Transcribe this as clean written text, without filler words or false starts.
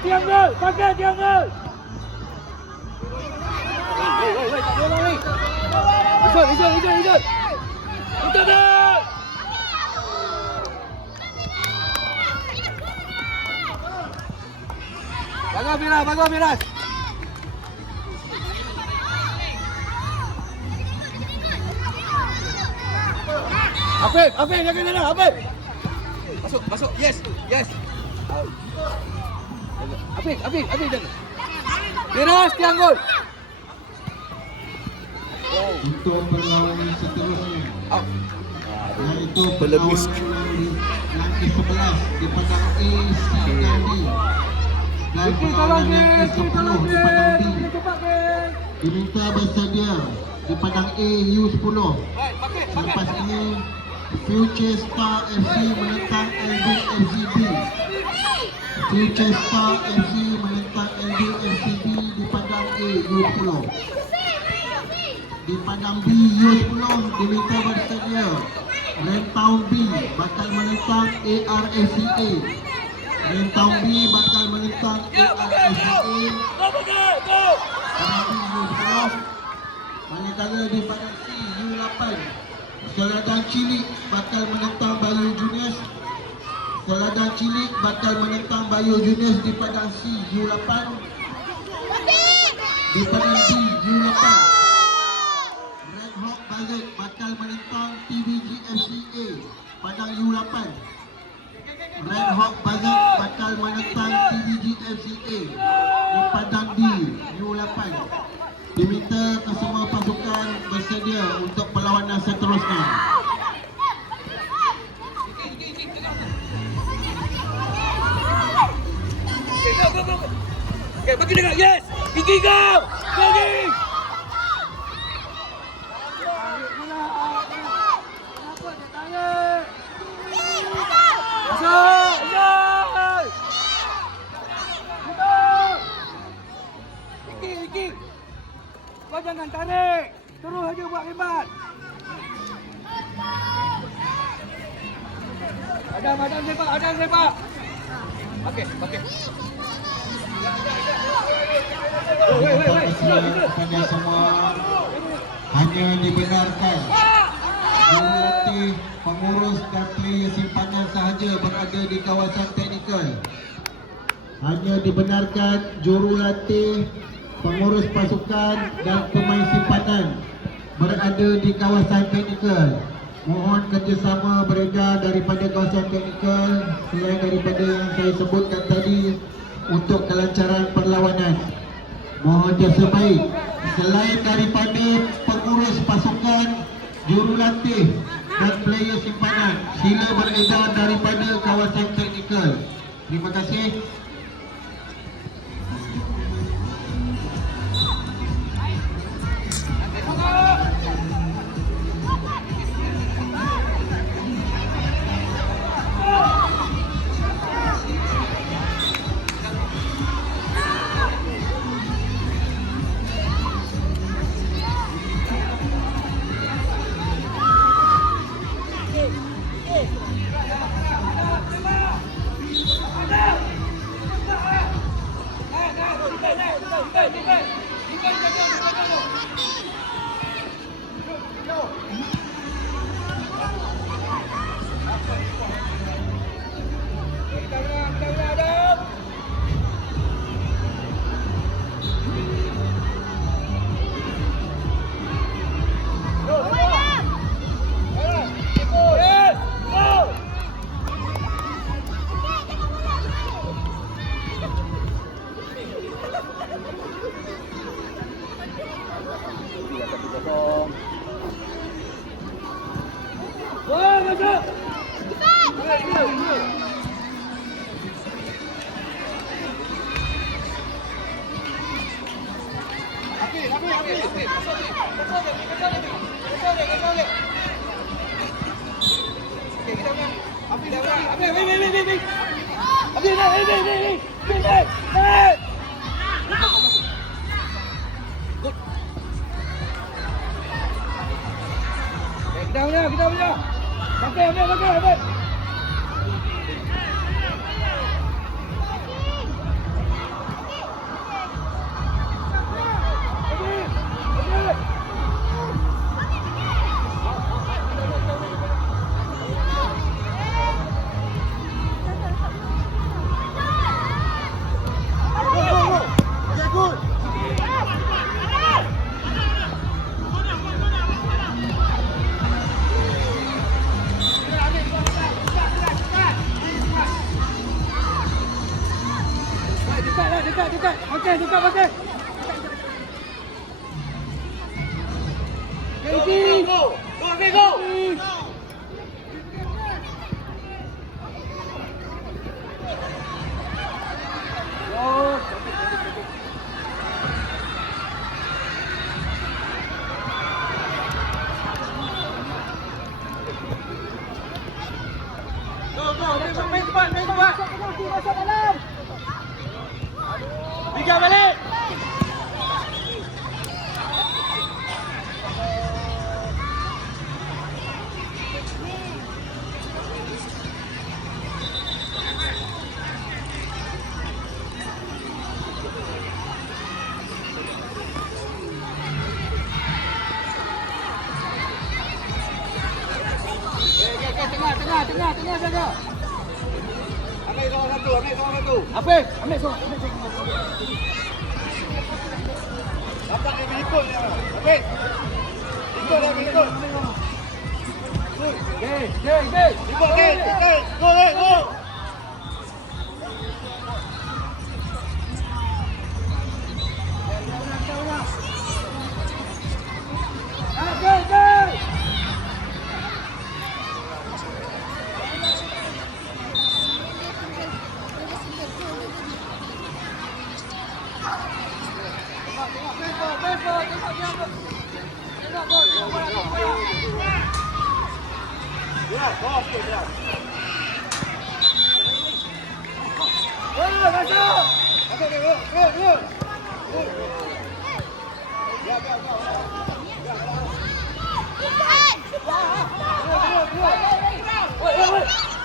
triangle. Pakai triangle. Woi, tak boleh ni. Hijau. Untuk dah. Bagus Miras. Afif, jaga sana, Afif. Masuk. Yes. Afif jaga. Miras tiang gol. Untuk perlawanan seterusnya, iaitu Pelebis. langkah 11 di padang A, C dan D, dan perlawanan langkah 10 di padang D. Diminta bersedia di padang A U10. Selepas ini Future Star FC menentang LDFCB. Future Star FC menentang LDFCB di padang A U10. Di padang B U10 diminta bersedia Rentaun B bakal menentang ARFCA. Rentaun B bakal menentang ARFCA. Padang B U10. Manakala di padang C U8 Selada Cilik bakal menentang Bayu Juniors. Selada Cilik bakal menentang Bayu Juniors di padang C U8. Di padang D U8 Red Hawk Buzzard bakal menentang TBG FCA padang U8. Red Hawk Buzzard bakal menentang TBG FCA di padang D U8. Diminta kesemua pasukan bersedia untuk perlawanan seterusnya. Okay, bagi dekat. Yes. Gigi kau. Bagi. Iki. Kau jangan tarik. Terus aja buat hebat. Adam sepak. Okey. Kepada semua, hanya dibenarkan jurulatih, pengurus dan player simpanan sahaja berada di kawasan teknikal. Hanya dibenarkan jurulatih, pengurus pasukan dan pemain simpanan berada di kawasan teknikal. Mohon kerjasama beredar daripada kawasan teknikal selain daripada yang saya sebutkan tadi untuk kelancaran perlawanan. Mohon jasa baik selain daripada pengurus pasukan, jurulatih dan player simpanan, sila beredar daripada kawasan teknikal. Terima kasih. Kita punya. Pakai. Dekat lah, dekat. Okey, dekat okey. Go, go. Main cepat. Masuk dalam. Bijak balik. Tengah jaga. Ambil seorang satu. Apik, ambil seorang. Dapat dia ikut dia. Apik. Ikut. Okey. Ikut. Go. Go. Masuk.